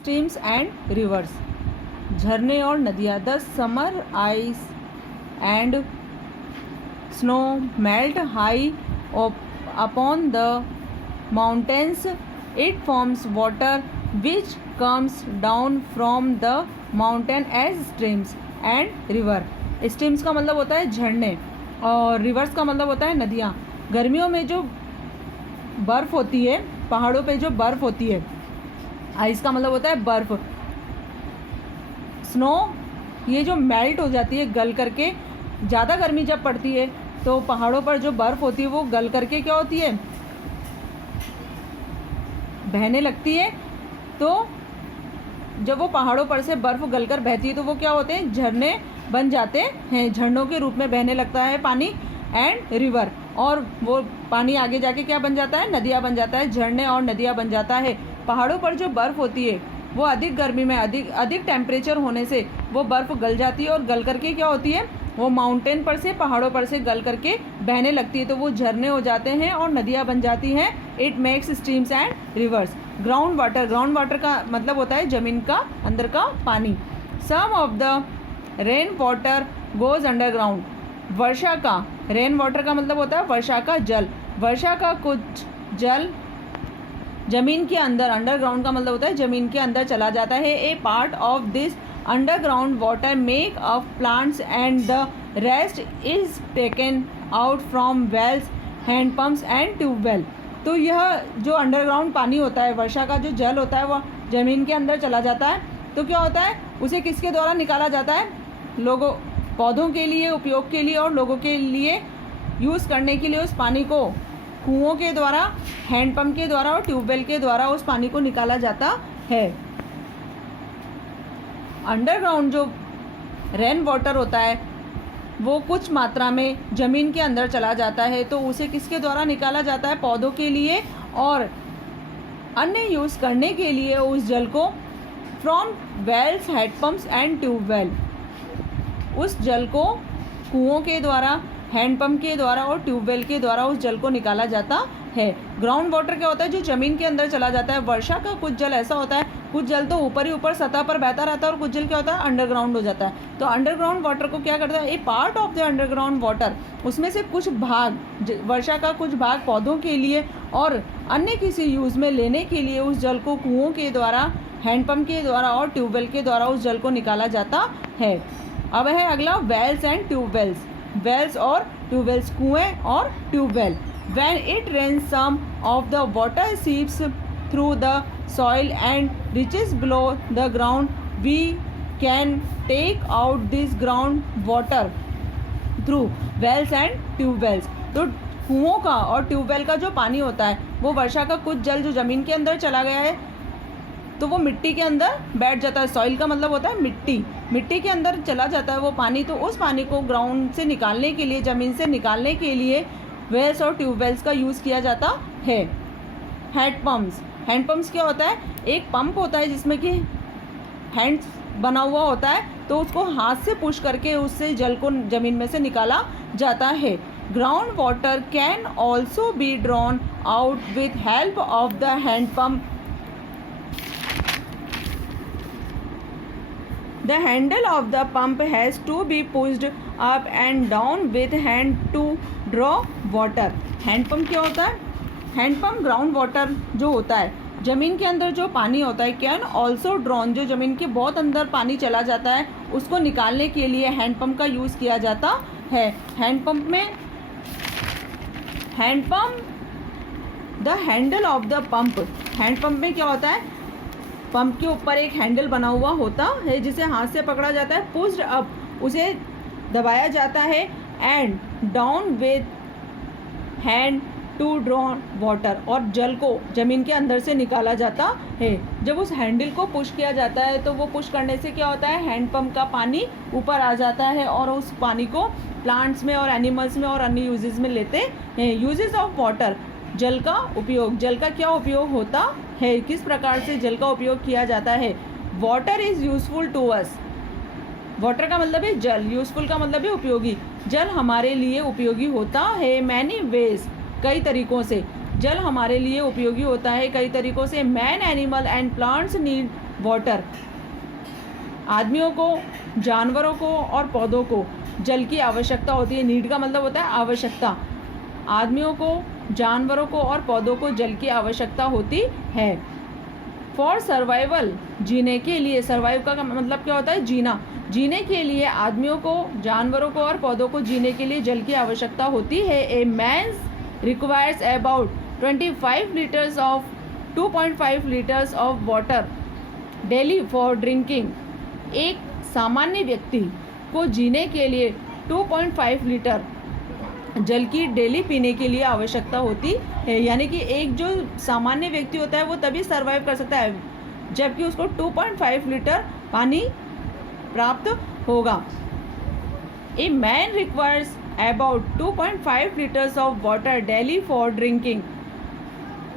Streams and reverse. झरने और नदियाँ। The summer ice and snow melt high upon the mountains, it forms water which comes down from the mountain as streams and river. Streams का मतलब होता है झरने और रिवर्स का मतलब होता है नदियाँ। गर्मियों में जो बर्फ़ होती है, पहाड़ों पे जो बर्फ़ होती है, आइस का मतलब होता है बर्फ़, स्नो ये जो मेल्ट हो जाती है गल करके, ज़्यादा गर्मी जब पड़ती है तो पहाड़ों पर जो बर्फ़ होती है वो गल करके क्या होती है, बहने लगती है। तो जब वो पहाड़ों पर से बर्फ़ गलकर बहती है तो वो क्या होते हैं, झरने बन जाते हैं, झरनों के रूप में बहने लगता है पानी। एंड रिवर, और वो पानी आगे जाके क्या बन जाता है, नदियाँ बन जाता है, झरने और नदियाँ बन जाता है। पहाड़ों पर जो बर्फ़ होती है वो अधिक गर्मी में अधिक टेम्परेचर होने से वो बर्फ़ गल जाती है और गल करके क्या होती है, वो माउंटेन पर से, पहाड़ों पर से गल करके बहने लगती है, तो वो झरने हो जाते हैं और नदियाँ बन जाती हैं। It makes streams and rivers. Ground water, ground water का मतलब होता है ज़मीन का अंदर का पानी। Some of the rain water goes underground. वर्षा का, रेन वाटर का मतलब होता है वर्षा का जल, वर्षा का कुछ जल ज़मीन के अंदर, अंडरग्राउंड का मतलब होता है ज़मीन के अंदर चला जाता है। A part of this underground water make of plants and the rest is taken out from wells, hand pumps and tubewell. तो यह जो अंडरग्राउंड पानी होता है, वर्षा का जो जल होता है, वह ज़मीन के अंदर चला जाता है। तो क्या होता है, उसे किसके द्वारा निकाला जाता है, लोगों, पौधों के लिए उपयोग के लिए और लोगों के लिए यूज़ करने के लिए उस पानी को कुओं के द्वारा, हैंडपम्प के द्वारा और ट्यूबवेल के द्वारा उस पानी को निकाला जाता है। अंडरग्राउंड जो रेन वाटर होता है वो कुछ मात्रा में ज़मीन के अंदर चला जाता है, तो उसे किसके द्वारा निकाला जाता है, पौधों के लिए और अन्य यूज़ करने के लिए उस जल को फ्रॉम वेल्स, हैंडपम्प्स एंड ट्यूबवेल। उस जल को कुओं के द्वारा, हैंडपम्प के द्वारा और ट्यूबवेल के द्वारा उस जल को निकाला जाता है। ग्राउंड वाटर क्या होता है, जो ज़मीन के अंदर चला जाता है। वर्षा का कुछ जल ऐसा होता है, कुछ जल तो ऊपर ही ऊपर सतह पर बहता रहता है और कुछ जल क्या होता है, अंडरग्राउंड हो जाता है। तो अंडरग्राउंड वाटर को क्या करता है, a part of the underground water, उसमें से कुछ भाग, वर्षा का कुछ भाग पौधों के लिए और अन्य किसी यूज़ में लेने के लिए उस जल को कुओं के द्वारा, हैंडपम्प के द्वारा और ट्यूबवेल के द्वारा उस जल को निकाला जाता है। अब है अगला वेल्स एंड ट्यूबवेल्स। वेल्स और ट्यूबवेल्स, कुएँ और tubewell. When it rains, some of the water seeps through the soil and reaches below the ground. We can take out this ground water through wells and tubewells. तो कुओं का और tubewell का जो पानी होता है वो वर्षा का कुछ जल जो ज़मीन के अंदर चला गया है तो वो मिट्टी के अंदर बैठ जाता है। सॉइल का मतलब होता है मिट्टी, मिट्टी के अंदर चला जाता है वो पानी। तो उस पानी को ग्राउंड से निकालने के लिए, ज़मीन से निकालने के लिए वेल्स और ट्यूबवेल्स का यूज़ किया जाता है। हैंडपम्प्स, हैंडपम्प्स क्या होता है, एक पंप होता है जिसमें कि हैंड्स बना हुआ होता है, तो उसको हाथ से पुश करके उससे जल को ज़मीन में से निकाला जाता है। Ground water can also be drawn out with help of the hand pump. The handle of the pump has to be pushed up and down with hand to draw water. Hand pump क्या होता है, hand pump ground water जो होता है, ज़मीन के अंदर जो पानी होता है, कैन ऑल्सो ड्रॉन, जो ज़मीन के बहुत अंदर पानी चला जाता है उसको निकालने के लिए हैंड पम्प का यूज़ किया जाता है। हैंड पम्प में, hand pump, the handle of the pump, hand pump में क्या होता है, पंप के ऊपर एक हैंडल बना हुआ होता है जिसे हाथ से पकड़ा जाता है, पुश्ड अप, उसे दबाया जाता है, and down with hand to draw water, और जल को ज़मीन के अंदर से निकाला जाता है। जब उस हैंडल को पुश किया जाता है तो वो पुश करने से क्या होता है, हैंड पंप का पानी ऊपर आ जाता है और उस पानी को प्लांट्स में और एनिमल्स में और अन्य यूजेस में लेते हैं। यूजेस ऑफ वाटर, जल का उपयोग, जल का क्या उपयोग होता है, किस प्रकार से जल का उपयोग किया जाता है। Water is useful to us, water का मतलब है जल, यूज़फुल का मतलब है उपयोगी। जल हमारे लिए उपयोगी होता है मैनी वेज, कई तरीक़ों से जल हमारे लिए उपयोगी होता है कई तरीक़ों से। Man, animal and plants need water. आदमियों को, जानवरों को और पौधों को जल की आवश्यकता होती है। नीड का मतलब होता है आवश्यकता। आदमियों को, जानवरों को और पौधों को जल की आवश्यकता होती है। फॉर सर्वाइवल, जीने के लिए। सर्वाइव का मतलब क्या होता है? जीना। जीने के लिए आदमियों को, जानवरों को और पौधों को जीने के लिए जल की आवश्यकता होती है। A man's requires about 25 litres of 2.5 litres of water daily for drinking. एक सामान्य व्यक्ति को जीने के लिए 2.5 लीटर जल की डेली पीने के लिए आवश्यकता होती है। यानी कि एक जो सामान्य व्यक्ति होता है वो तभी सर्वाइव कर सकता है जबकि उसको 2.5 लीटर पानी प्राप्त होगा। A man requires about 2.5 litres of water daily for drinking.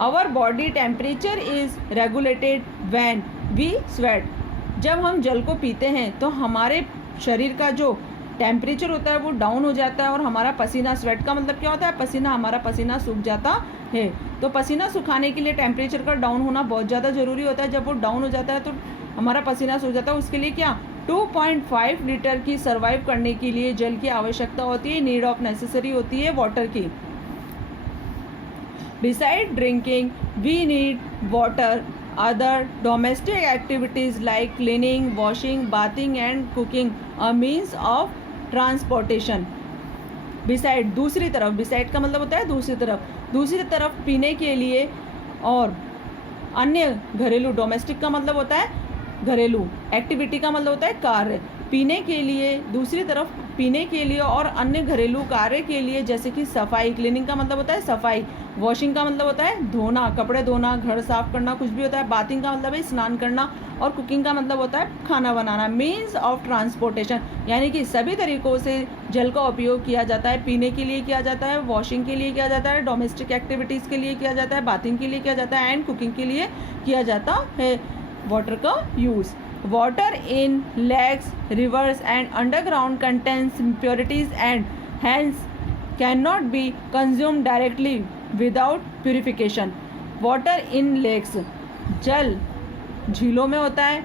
Our body temperature is regulated when we sweat. जब हम जल को पीते हैं तो हमारे शरीर का जो टेम्परेचर होता है वो डाउन हो जाता है और हमारा पसीना, स्वेट का मतलब क्या होता है? पसीना, हमारा पसीना सूख जाता है। तो पसीना सुखाने के लिए टेम्परेचर का डाउन होना बहुत ज़्यादा ज़रूरी होता है। जब वो डाउन हो जाता है तो हमारा पसीना सूख जाता है। उसके लिए क्या 2.5 लीटर की सर्वाइव करने के लिए जल की आवश्यकता होती है। नीड ऑफ नेसेसरी होती है वाटर की। Beside drinking we need water other domestic activities like cleaning, washing, bathing and cooking a means of transportation। beside, दूसरी तरफ। beside का मतलब होता है दूसरी तरफ। दूसरी तरफ पीने के लिए और अन्य घरेलू, डोमेस्टिक का मतलब होता है घरेलू, एक्टिविटी का मतलब होता है कार्य। पीने के लिए, दूसरी तरफ पीने के लिए और अन्य घरेलू कार्य के लिए जैसे कि सफाई, क्लीनिंग का मतलब होता है सफाई, वॉशिंग का मतलब होता है धोना, कपड़े धोना, घर साफ करना, कुछ भी होता है। बाथिंग का मतलब है स्नान करना और कुकिंग का मतलब होता है खाना बनाना। मीन्स ऑफ ट्रांसपोर्टेशन, यानी कि सभी तरीक़ों से जल का उपयोग किया जाता है। पीने के लिए किया जाता है, वॉशिंग के लिए किया जाता है, डोमेस्टिक एक्टिविटीज़ के लिए किया जाता है, बाथिंग के लिए किया जाता है एंड कुकिंग के लिए किया जाता है वाटर का use. Water in lakes, rivers and underground contains impurities and hence cannot be consumed directly without purification। Water in lakes, जल झीलों में होता है,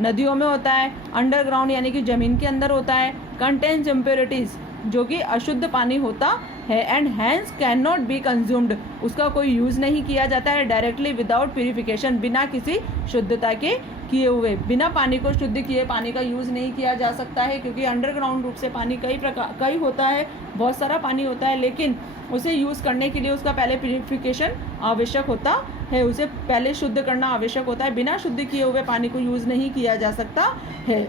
नदियों में होता है, अंडरग्राउंड यानी कि ज़मीन के अंदर होता है, कंटेन्स इम्प्योरिटीज़ जो कि अशुद्ध पानी होता है and hence can not be consumed, उसका कोई यूज़ नहीं किया जाता है डायरेक्टली विदाउट प्यूरिफिकेशन, बिना किसी शुद्धता के किए हुए। बिना पानी को शुद्ध किए पानी का यूज़ नहीं किया जा सकता है क्योंकि अंडरग्राउंड रूप से पानी कई होता है, बहुत सारा पानी होता है, लेकिन उसे यूज़ करने के लिए उसका पहले प्यूरिफिकेशन आवश्यक होता है, उसे पहले शुद्ध करना आवश्यक होता है। बिना शुद्ध किए हुए पानी को यूज़ नहीं किया जा सकता है।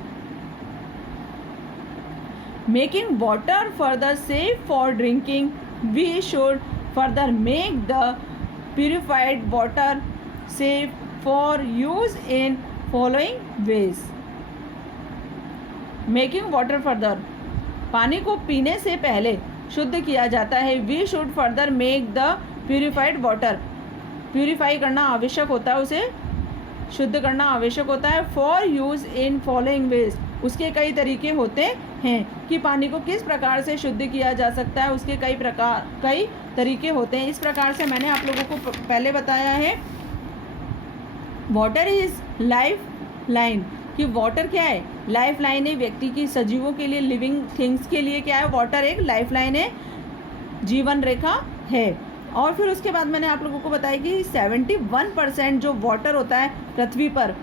Making water further safe for drinking, we should further make the purified water safe for use in following ways। Making water further, पानी को पीने से पहले शुद्ध किया जाता है। We should further make the purified water, purify करना आवश्यक होता है, उसे शुद्ध करना आवश्यक होता है। For use in following veg, उसके कई तरीके होते हैं कि पानी को किस प्रकार से शुद्ध किया जा सकता है, उसके कई तरीके होते हैं। इस प्रकार से मैंने आप लोगों को पहले बताया है वाटर इज़ लाइफ लाइन, कि वाटर क्या है? लाइफ लाइन है व्यक्ति की, सजीवों के लिए, लिविंग थिंग्स के लिए क्या है? वाटर एक लाइफ लाइन है, जीवन रेखा है। और फिर उसके बाद मैंने आप लोगों को बताया कि 71% जो वाटर होता है पृथ्वी पर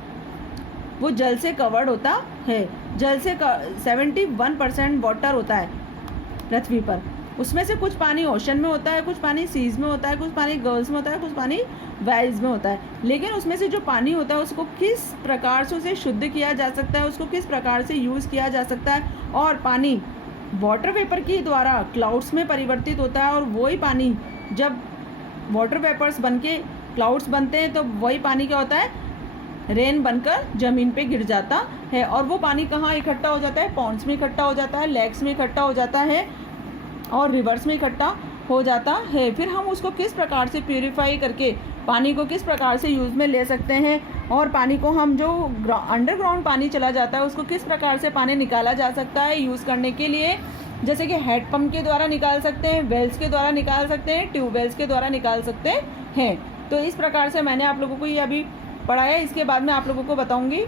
वो जल से कवर्ड होता है। जल से 71% वाटर होता है पृथ्वी पर। उसमें से कुछ पानी ओशन में होता है, कुछ पानी सीज में होता है, कुछ पानी गर्ल्स में होता है, कुछ पानी वेल्स में होता है। लेकिन उसमें से जो पानी होता है उसको किस प्रकार से उसे शुद्ध किया जा सकता है, उसको किस प्रकार से यूज़ किया जा सकता है। और पानी वाटर वेपर के द्वारा क्लाउड्स में परिवर्तित होता है और वही पानी जब वाटर वेपर्स बन के क्लाउड्स बनते हैं तो वही पानी क्या होता है? रेन बनकर ज़मीन पे गिर जाता है। और वो पानी कहाँ इकट्ठा हो जाता है? पॉन्ड्स में इकट्ठा हो जाता है, लेक्स में इकट्ठा हो जाता है और रिवर्स में इकट्ठा हो जाता है। फिर हम उसको किस प्रकार से प्यूरिफाई करके पानी को किस प्रकार से यूज़ में ले सकते हैं, और पानी को हम जो अंडरग्राउंड पानी चला जाता है उसको किस प्रकार से पानी निकाला जा सकता है यूज़ करने के लिए। जैसे कि हेड पंप के द्वारा निकाल सकते हैं, वेल्स के द्वारा निकाल सकते हैं, ट्यूबवेल्स के द्वारा निकाल सकते हैं। तो इस प्रकार से मैंने आप लोगों को ये अभी पढ़ाया, इसके बाद में आप लोगों को बताऊंगी